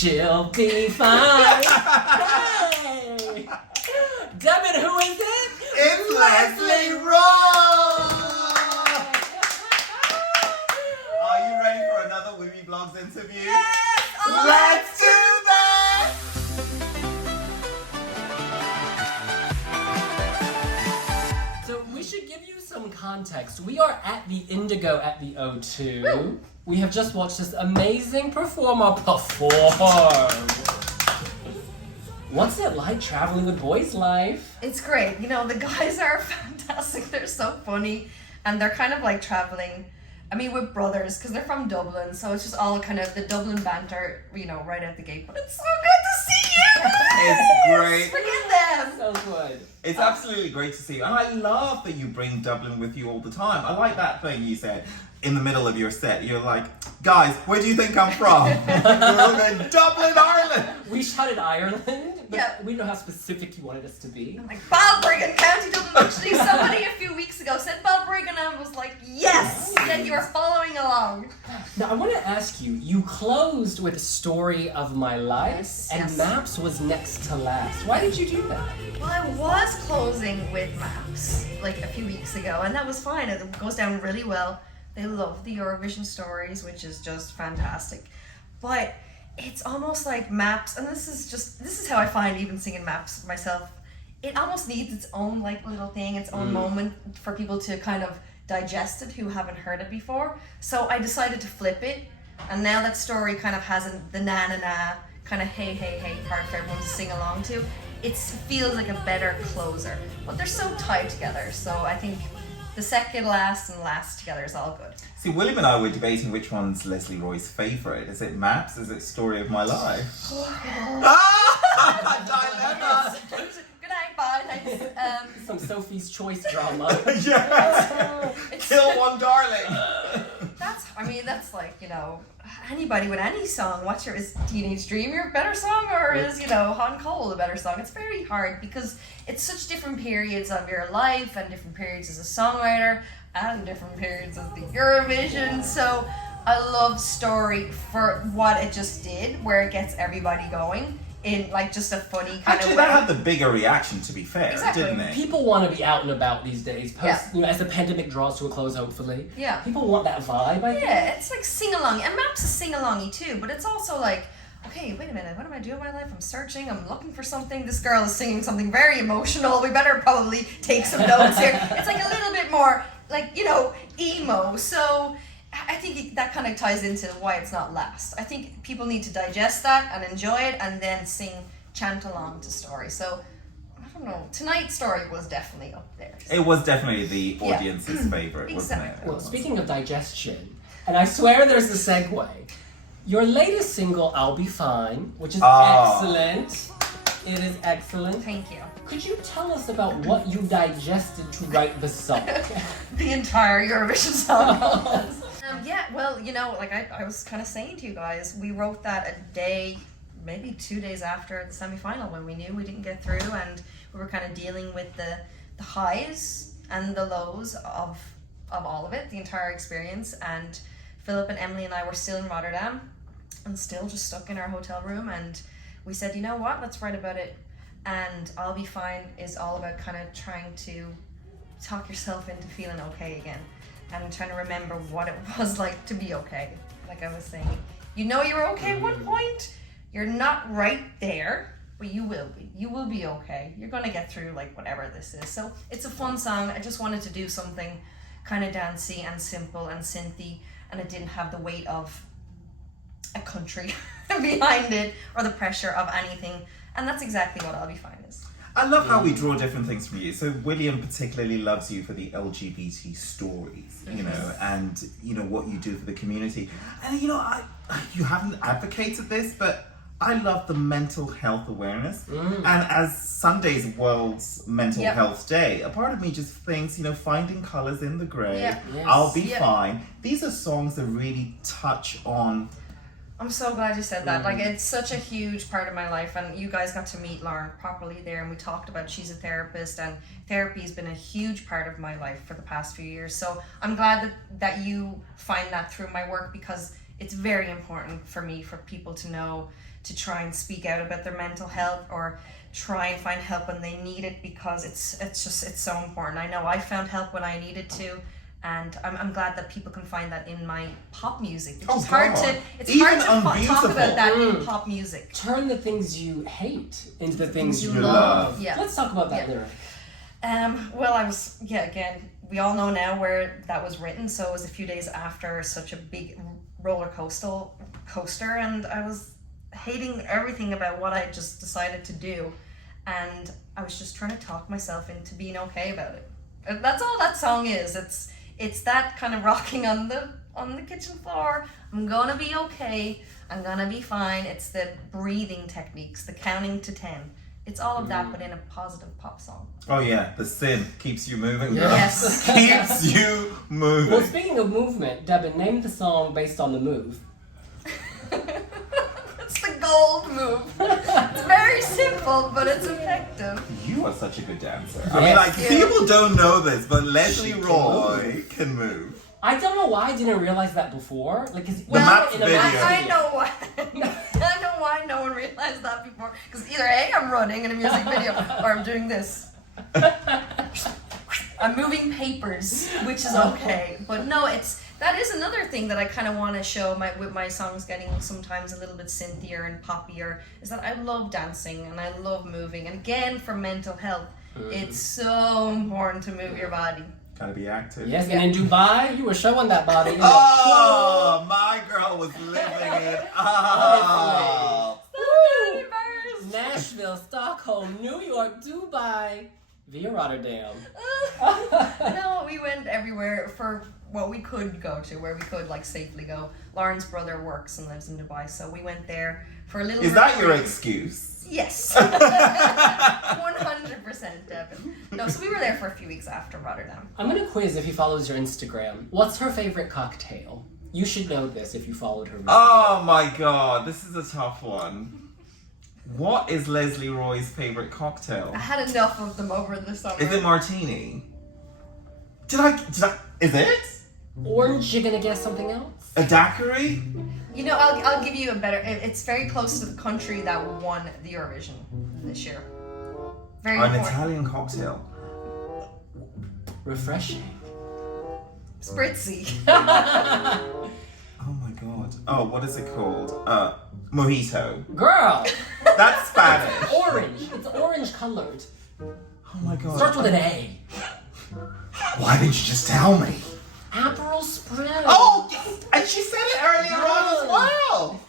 she'll be fine. Hey! Damn it, who is it? It's Lesley Roy! Are you ready for another Wiwibloggs interview? Yes! Let's do that! So we should give you some context. We are at the Indigo at the O2. Woo. We have just watched this amazing performer perform. What's it like traveling with Boyzlife? It's great. You know, the guys are fantastic. They're so funny. And they're kind of like traveling, I mean, with brothers, because they're from Dublin. So it's just all kind of the Dublin banter, you know, right out the gate. But it's so good to see you! It's great. Forget them! So good. It's absolutely great to see you. And I love that you bring Dublin with you all the time. I like that thing you said in the middle of your set. You're like, guys, where do you think I'm from? We're in Dublin, Ireland. We shot in Ireland, but Yeah. we know how specific you wanted us to be. I'm like, Balbriggan, County Dublin. Actually, somebody a few weeks ago said Balbriggan, and I was like, yes! And you are following along. Now, I want to ask you, you closed with Story of My Life, Yes, and yes. Maps was next to last. Why did you do that? Well, I was closing with Maps like a few weeks ago, and that was fine. It goes down really well. They love the Eurovision stories, which is just fantastic. But it's almost like Maps, and this is how I find even singing Maps myself. It almost needs its own like little thing, its own moment for people to kind of digest it who haven't heard it before. So I decided to flip it, and now that story kind of has the na na na kind of hey hey hey part for everyone to sing along to. It feels like a better closer, but they're so tied together. So I think the second last and last together is all good. See, William and I were debating which one's Lesley Roy's favourite. Is it Maps? Is it Story of My Life? Dilemma! Good night, bye. Thanks. Some Sophie's Choice drama. Yes! Kill one darling! That's like, you know, anybody with any song. Is Teenage Dream your better song, or is, you know, Hot and Cold a better song? It's very hard because it's such different periods of your life and different periods as a songwriter and different periods of the Eurovision. So I love Story for what it just did, where it gets everybody going in like just a funny kind Actually, of way. that had the bigger reaction, to be fair, Exactly. didn't it? People want to be out and about these days, Yeah. you know, as the pandemic draws to a close, hopefully. Yeah. People want that vibe, I think. Yeah, it's like sing-along. And Maps is sing-alongy too, but it's also like, okay, wait a minute, what am I doing with my life? I'm searching, I'm looking for something. This girl is singing something very emotional. We better probably take some notes here. It's like a little bit more, like, you know, emo. So I think that kind of ties into why it's not last. I think people need to digest that and enjoy it and then chant along to Story. So, I don't know, tonight's Story was definitely up there. It was definitely the audience's favourite, wasn't it? Exactly. Well, speaking of digestion, and I swear there's a segue, your latest single, I'll Be Fine, which is excellent. It is excellent. Thank you. Could you tell us about what you digested to write the song? The entire Eurovision song. Yeah, well, you know, like I was kind of saying to you guys, we wrote that a day, maybe 2 days after the semi-final when we knew we didn't get through, and we were kind of dealing with the highs and the lows of all of it, the entire experience. And Philip and Emily and I were still in Rotterdam and still just stuck in our hotel room, and we said, you know what, let's write about it. And I'll Be Fine is all about kind of trying to talk yourself into feeling okay again, and trying to remember what it was like to be okay. Like I was saying, you know you're okay at one point, you're not right there, but you will be. You will be okay. You're gonna get through like whatever this is. So it's a fun song. I just wanted to do something kind of dancey and simple and synthy, and it didn't have the weight of a country behind it or the pressure of anything. And that's exactly what I'll Be Fine is. I love how we draw different things from you. So William particularly loves you for the LGBT stories, you know, and you know what you do for the community. And you know, you haven't advocated this, but I love the mental health awareness. And as Sunday's World's Mental Health Day, a part of me just thinks, you know, finding colours in the grey, Yes. I'll Be Fine. These are songs that really touch on. I'm so glad you said that. Like, it's such a huge part of my life, and you guys got to meet Lauren properly there, and we talked about she's a therapist, and therapy has been a huge part of my life for the past few years. So I'm glad that you find that through my work, because it's very important for me, for people to know to try and speak out about their mental health or try and find help when they need it, because it's so important. I know I found help when I needed to, and I'm glad that people can find that in my pop music. It's hard to talk about that in pop music. Turn the things you hate into the things you love. Yeah. Let's talk about that lyric. Well, again, we all know now where that was written, so it was a few days after such a big roller coaster, and I was hating everything about what I just decided to do, and I was just trying to talk myself into being okay about it. That's all that song is. It's that kind of rocking on the kitchen floor. I'm gonna be okay. I'm gonna be fine. It's the breathing techniques, the counting to 10. It's all of that, but in a positive pop song. Oh yeah, the synth keeps you moving, girl. Yes. Keeps you moving. Well, speaking of movement, Devin, name the song based on the move. It's the gold move. It's very simple, but it's effective. You are such a good dancer. Yes. I mean, like, people don't know this, but Lesley Roy can move. I don't know why I didn't realize that before. Like, Matt's I video. know why. I know why no one realized that before. Because either A, I'm running in a music video, or I'm doing this. I'm moving papers, which is okay. But no, that is another thing that I kind of want to show with my songs getting sometimes a little bit synthier and poppier, is that I love dancing and I love moving. And again, for mental health, it's so important to move your body. Gotta be active. Yes, and in Dubai, you were showing that body. Oh, my girl was living it up. Woo! Nashville, Stockholm, New York, Dubai, via Rotterdam. No, we went everywhere for what we could go to, where we could safely go. Lauren's brother works and lives in Dubai, so we went there for a little. Is that your excuse? Yes. 100%, Devin. No, so we were there for a few weeks after Rotterdam. I'm gonna quiz if he follows your Instagram. What's her favorite cocktail? You should know this if you followed her. Oh my god, this is a tough one. What is Lesley Roy's favorite cocktail? I had enough of them over the summer. Is it martini? Is it? Orange, you're gonna guess something else? A daiquiri? You know, I'll give you a better. It's very close to the country that won the Eurovision this year. Very An important. Italian cocktail. Refreshing. Spritzy. Oh my god. Oh, what is it called? Mojito. Girl! That's Spanish. Orange. It's orange colored. Oh my god. Starts with an A. Why didn't you just tell me? Aperol Spritz. Oh, and she said it earlier on as well.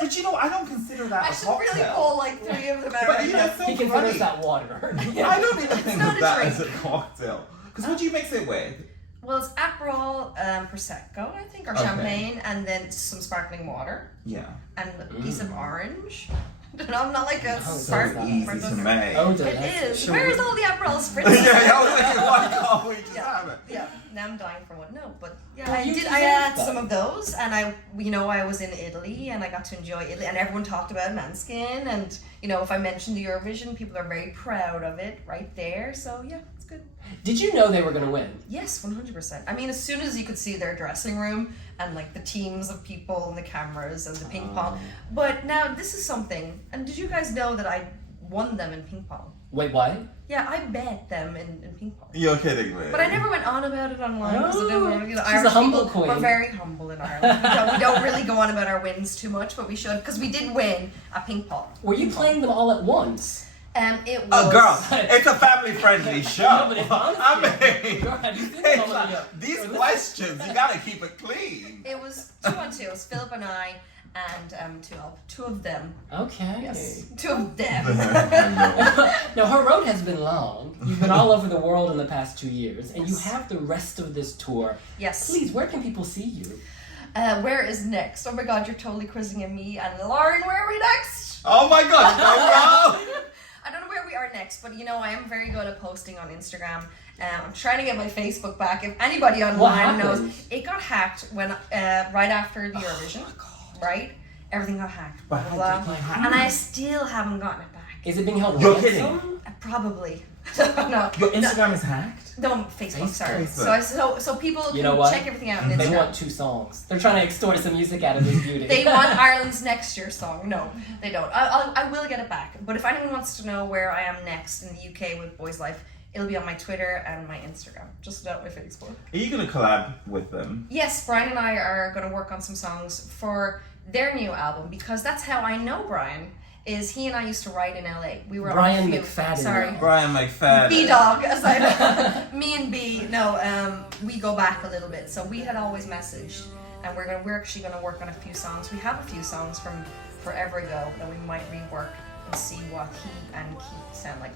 But you know, I don't consider that I a should cocktail. really pull 3 of them out. But you know, so He funny. considers that water. I don't even think not of a that drink. as a cocktail. Because what do you mix it with? Well, it's Aperol, Prosecco, I think, or Okay. champagne, and then some sparkling water, Yeah. and a piece of orange. I'm not like a Oh, So sparkling easy person. to make. Oh, It is. Where's all the Aperol Spritz? Yeah, I was like, why can't we just have it? Yeah, now I'm dying for one. No, but yeah, Well, I you did. deserve I had that. some of those, and I was in Italy, and I got to enjoy Italy, and everyone talked about Manskin, and if I mentioned the Eurovision, people are very proud of it right there. So yeah, it's good. Did you know they were gonna win? Yes, 100%. I mean, as soon as you could see their dressing room and the teams of people and the cameras and the ping pong. But now this is something. And did you guys know that I won them in ping pong? Wait, what? Yeah, I bet them in ping pong. You're kidding me. But I never went on about it online because I didn't want to. She's a humble people, queen. We're very humble in Ireland. We don't really go on about our wins too much, but we should because we did win at ping pong. Were you playing them all at once? It was. Oh, girl, it's a family-friendly show. No, but it's honest. I mean, Girl, have you seen it's some of like, the- these questions, you gotta keep it clean. It was 2-on-2. It was Philip and I, and two of them. Okay. Yes, 2 of them. Now, her road has been long. You've been all over the world in the past 2 years, and you have the rest of this tour. Yes. Please, where can people see you? Where is next? Oh my God, you're totally quizzing at me. And Lauren, where are we next? Oh my god, no, I don't know where we are next, but I am very good at posting on Instagram. I'm trying to get my Facebook back. If anybody online knows, happened? it got hacked when right after the Eurovision. Right? Everything got hacked. Blah, But blah, how did blah. it get hacked? And I still haven't gotten it back. Is it being held You're ransom? kidding. Probably. No. Your Instagram is hacked? No, Facebook, sorry. Facebook. So people You know can what? check everything out on They Instagram. want 2 songs. They're trying to extort some music out of this beauty. They want Ireland's next year's song. No, they don't. I will get it back. But if anyone wants to know where I am next in the UK with Boyzlife, it'll be on my Twitter and my Instagram. Just not my Facebook. Are you going to collab with them? Yes, Brian and I are going to work on some songs for their new album because that's how I know Brian. Is he and I used to write in LA. We were Brian on a few, McFadden. Sorry. Brian McFadden. B-Dog, as I me and B. No, we go back a little bit. So we had always messaged, and we're actually gonna work on a few songs. We have a few songs from forever ago that we might rework and see what he and Keith sound like.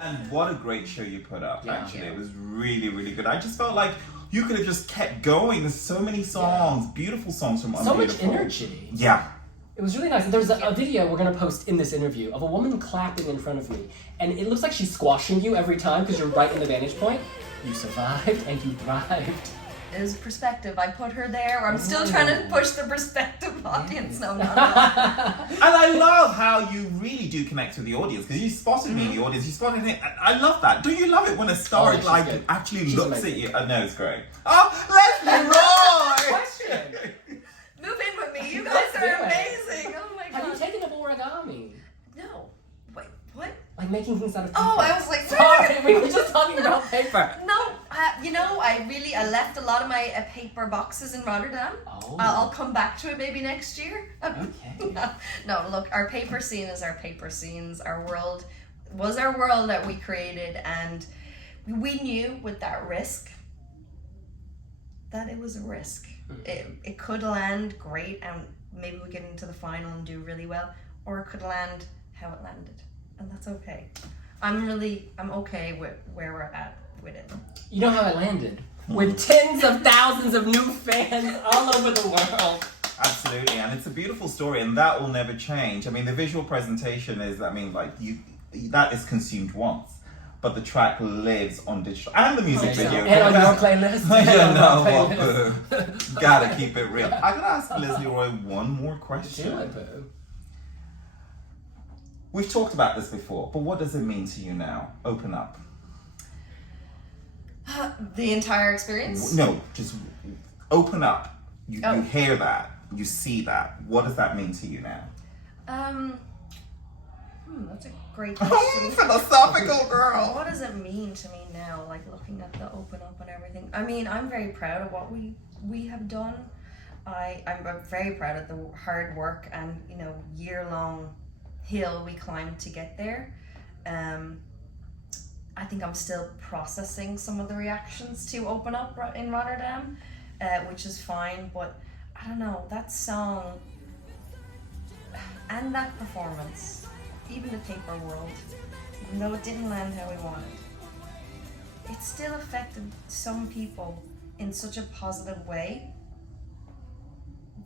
And what a great show you put up, Yeah. actually. It was really, really good. I just felt like you could have just kept going. There's so many songs, beautiful songs from So much Unbeautiful. energy. Yeah. It was really nice. And there's a video we're going to post in this interview of a woman clapping in front of me. And it looks like she's squashing you every time because you're right in the vantage point. You survived and you thrived. It was perspective. I put her there. I'm still trying to push the perspective audience. No. And I love how you really do connect with the audience because you spotted me in the audience. You spotted it. I love that. Don't you love it when a star Oh, yeah, she's good. actually She's looks amazing. at you? I know it's great. Oh, Lesley Roy! Question. Move in with me. You guys Let's do are it. amazing. Oh my Have you god. taken up origami? No. Wait, what? Like making things out of paper? Oh, I was like, Sorry, we were just talking about paper. No, I left a lot of my paper boxes in Rotterdam. Oh. I'll come back to it maybe next year. Okay. No, look, our paper scene is our paper scenes. Our world was our world that we created, and we knew with that risk that it was a risk. It could land great, and maybe we get into the final and do really well, or it could land how it landed, and that's okay. I'm okay with where we're at with it. You know how it landed? With tens of thousands of new fans all over the world. Absolutely, and it's a beautiful story, and that will never change. I mean, the visual presentation is, that is consumed once, but the track lives on digital, and the music video. And on your playlist. You know what, boo. Gotta keep it real. I gotta ask Lesley Roy one more question. Do it, boo. We've talked about this before, but what does it mean to you now? Open up. The entire experience? No, just open up. You Oh. hear that, you see that. What does that mean to you now? That's a great question. Philosophical girl. What does it mean to me now, like looking at the open up and everything? I mean, I'm very proud of what we have done. I'm very proud of the hard work and, year-long hill we climbed to get there. I think I'm still processing some of the reactions to Open Up in Rotterdam, which is fine, but I don't know, that song and that performance, even the paper world, even though it didn't land how we wanted, it still affected some people in such a positive way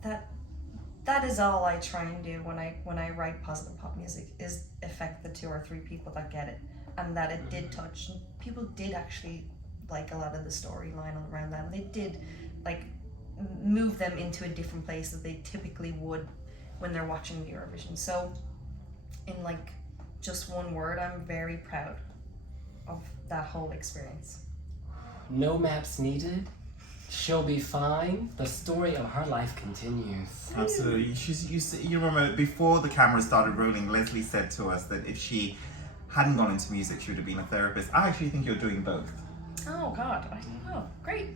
that is all I try and do when I write positive pop music, is affect the 2 or 3 people that get it, and that it did touch. And people did actually like a lot of the storyline around that, and they did move them into a different place that they typically would when they're watching Eurovision. So in just one word, I'm very proud of that whole experience. No maps needed. She'll be fine. The story of her life continues. Absolutely. You remember before the camera started rolling, Lesley said to us that if she hadn't gone into music, she would have been a therapist. I actually think you're doing both. Oh God! Great.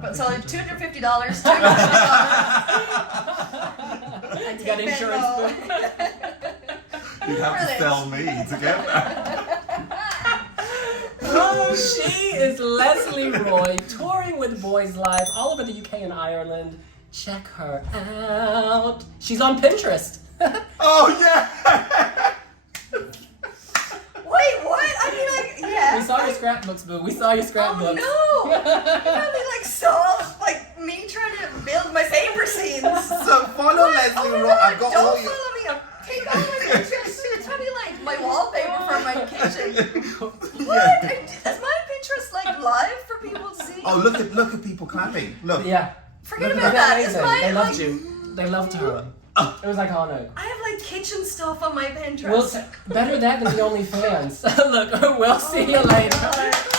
But so $250. $250. I You got take insurance, Venmo. You'd have to sell me to get that. Oh, she is Lesley Roy, touring with Boyzlife all over the UK and Ireland. Check her out. She's on Pinterest. Oh yeah! Wait, what? I mean, yeah. We saw your scrapbooks, boo. We saw your scrapbooks. Oh no! You probably saw me trying to build my paper scenes. So follow Lesley Roy. I've got Don't all your. follow me. Take all my pictures. It's probably my wallpaper from my kitchen. What? Is my Pinterest live for people to see? Oh, look at people clapping. Look. Yeah. Forget look about at that. Amazing. Is my They loved you. They loved her. It was iconic. I have kitchen stuff on my Pinterest. Better that than the OnlyFans. Look, we'll see you later. God.